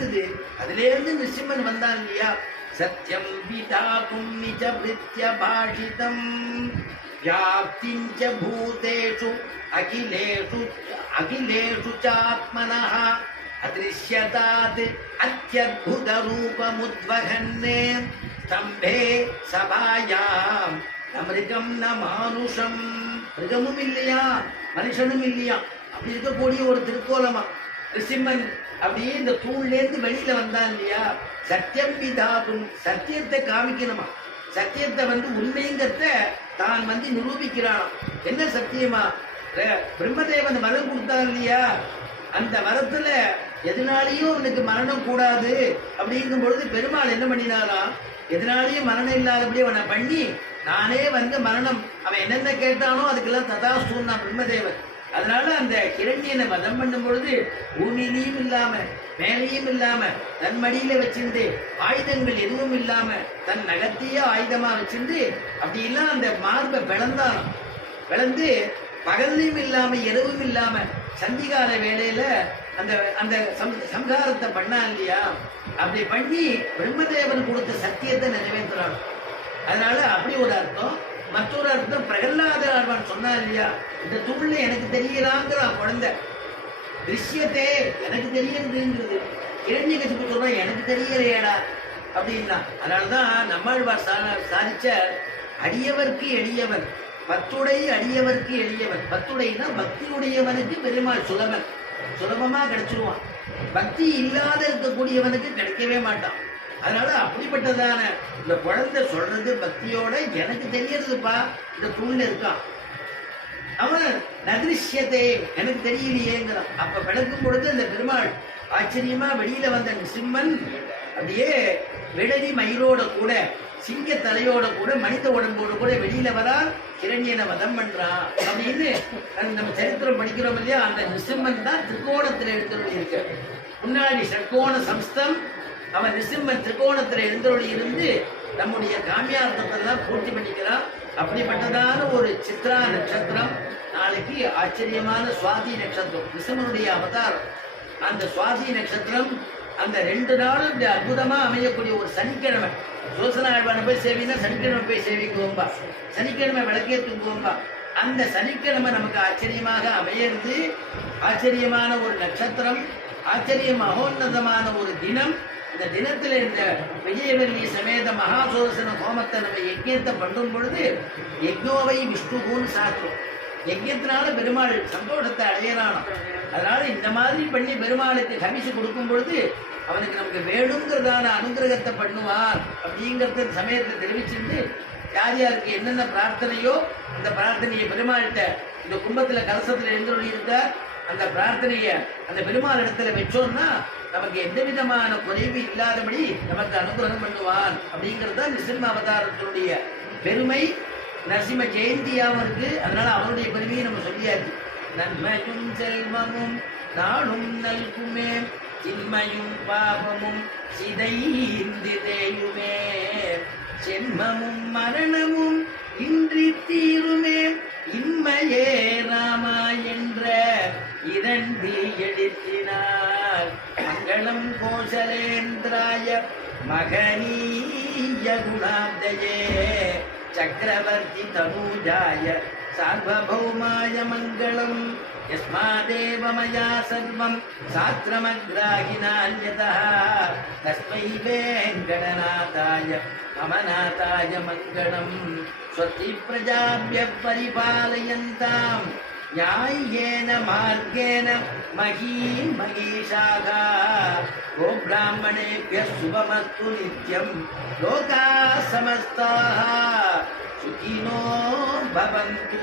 இருந்தது அதிலேருந்து நிருசிம்மன் வந்தான் இல்லையா சத்யம் விதாகும் நிஜ பிரித்ய பாஷிதம் வியாப்திஞ்ச பூதேஷு அகிலேஷு அகிலேஷு சாத்மனः अदृश्यतात् अत्यद्भुतरूपमुद्वहन्ने स्तम्भे சபாயாம் நமிருகம் ந மானுஷம் மிருகமும் இல்லையா மனுஷனும் இல்லையா அப்படி இருக்கக்கூடிய ஒரு திருக்கோலமா ரிசிம்மன் அப்படியே இந்த தூண்லேருந்து வெளியில வந்தான் இல்லையா? சத்தியம் பிதாதும் சத்தியத்தை காமிக்கணுமா? சத்தியத்தை வந்து உண்மைங்கிறத தான் வந்து நிரூபிக்கிறான். என்ன சத்தியமா? ர- பிரம்மதேவன் வரம் கொடுத்தான் இல்லையா? அந்த வரத்துல எதனாலையும் அவனுக்கு மரணம் கூடாது அப்படிங்கும் பொழுது பெருமாள் என்ன பண்ணினாராம்? எதனாலையும் மரணம் இல்லாதபடி அவனை பண்ணி நானே வந்து மரணம். அவன் என்னென்ன கேட்டானோ அதுக்கெல்லாம் ததாஸ்தூன்னா பிரம்மதேவன். அதனால அந்த கிரண்யனை வதம் பண்ணும் பொழுது பூமியிலையும் இல்லாம மேலையும் இல்லாம தன் மடியில வச்சிருந்து ஆயுதங்கள் எதுவும் இல்லாம தன் நகத்தையே ஆயுதமா வச்சிருந்து அப்படி எல்லாம் அந்த மார்பை பிளந்தானாம் பிளந்து பகல்லையும் இல்லாம இரவும் இல்லாம சந்திகார வேலையில அந்த அந்த சம்- சம்ஹாரத்தை பண்ணா இல்லையா? அப்படி பண்ணி பிரம்மதேவன் கொடுத்த சத்தியத்தை நிறைவேற்றுறான். அதனால அப்படி ஒரு அர்த்தம். மற்றொரு அர்த்தம் பிரகல்லா சொன்னா இல்லையா இந்த துள்ளு எனக்கு தெரியலாங்கிறான் குழந்தை. திருஷ்யத்தே எனக்கு தெரியுதுங்கிறது கிரண்ய கசிப்பு சொல்றான் எனக்கு தெரியலையேடா அப்படின்னா. அதனாலதான் நம்மாழ்வார் சா- சாதிச்ச அடியவர்க்கு எளியவன் பத்துடை அடியவர்க்கு எளியவன். பத்துடைனா பக்தியுடையவனுக்கு பெருமாள் சுலபன். சுலபமா கிடைச்சிருவான். பக்தி இல்லாத இருக்கக்கூடியவனுக்கு கிடைக்கவே மாட்டான். அதனால அப்படிப்பட்டதான இந்த குழந்தை சொல்றது பக்தியோட எனக்கு தெரியறதுப்பா. இந்த தூண்ல இருக்கான் அவன் நதிருஷ்யத்தை எனக்கு தெரியலையேங்கிறான் அப்ப விளக்கும் பொழுது அந்த பெருமாள் ஆச்சரியமா வெளியில வந்த சிம்மன் அப்படியே விடதி மயிரோட கூட சிங்க தலையோட கூட மனித உடம்போட கூட வெளியில வரா கிரண்யனை வதம் பண்றான் அப்படின்னு நம்ம சரித்திரம் படிக்கிறோம் இல்லையா? அந்த நிசிம்மன் தான் திருக்கோணத்தில் எழுந்தருளி இருக்கு. முன்னாடி ஷட்கோண சம்ஸ்தம் அவன் நிசிம்மன் திருக்கோணத்தில் எழுந்தருளி இருந்து நம்முடைய காமியார்த்தத்தை எல்லாம் பூர்த்தி பண்ணிக்கிறான். அப்படிப்பட்டதான ஒரு சித்ரா நட்சத்திரம் நாளைக்கு ஆச்சரியமான சுவாதி நட்சத்திரம் நிசிம்மனுடைய அவதாரம். அந்த சுவாதி நட்சத்திரம் அந்த ரெண்டு நாளும் இந்த அற்புதமா அமையக்கூடிய ஒரு சனிக்கிழமை. சோசனாழ்வான போய் சேவினா சனிக்கிழமை போய் சேவிக்குவோம்பா. சனிக்கிழமை விளக்கே தூங்குவோம்பா அந்த சனிக்கிழமை நமக்கு ஆச்சரியமாக அமையிறது ஆச்சரியமான ஒரு நட்சத்திரம் ஆச்சரிய மகோன்னதமான ஒரு தினம் இந்த தினத்தில் இந்த விஜயவல்லி சமேத மகாசோதசன ஹோமத்தை நம்ம யஜ்யத்தை பண்ணும் பொழுது யஜ்னோவை விஷ்ணுகுன்னு சாஸ்திரம் யஜ்யத்தினால பெருமாள் சந்தோஷத்தை அடையறானாம். அதனால இந்த மாதிரி பண்ணி பெருமாளுக்கு கமிஷு கொடுக்கும் பொழுது அவனுக்கு நமக்கு வேணுங்கிறதான அனுகிரகத்தை பண்ணுவார் அப்படிங்கிறத சமயத்தை தெரிவிச்சுட்டு யார் யாருக்கு என்னென்ன பிரார்த்தனையோ அந்த பிரார்த்தனையை பெருமாள்கிட்ட இந்த கும்பத்தில் கலசத்தில் எழுந்தொழி இருக்கார் அந்த பிரார்த்தனையை அந்த பெருமாள் இடத்துல வச்சோம்னா நமக்கு எந்த விதமான குறைவு இல்லாதபடி நமக்கு அனுகிரகம் பண்ணுவான். அப்படிங்கிறது தான் நிசிம்ம அவதாரத்தினுடைய பெருமை. நரசிம்ம ஜெயந்தியாவும் இருக்கு. அதனால அவருடைய பெருமையை நம்ம சொல்லியாச்சு. நன்மையும் செல்வமும் நாளும் நல்குமே. சின்மையும் பாபமும் சிதைந்து தேயுமே. சென்மமும் மரணமும் இன்றி தீருமே. இன்மையே कोशलेन्द्राय मघनीय गुणादये चक्रवर्तितूजाय सार्वभौमाय मङ्गलम् यस्मादेव मया सर्वम् शास्त्रमग्राहिना यतः तस्मै वेङ्गणनाथाय अमनाथाय मङ्गलम् स्वति प्रजाभ्य परिपालयन्ताम् न्याय्येन मार्गेण महीं महीषाः गोब्राह्मणेभ्यः शुभमस्तु नित्यम् लोकाः समस्ताः सुखिनो भवन्तु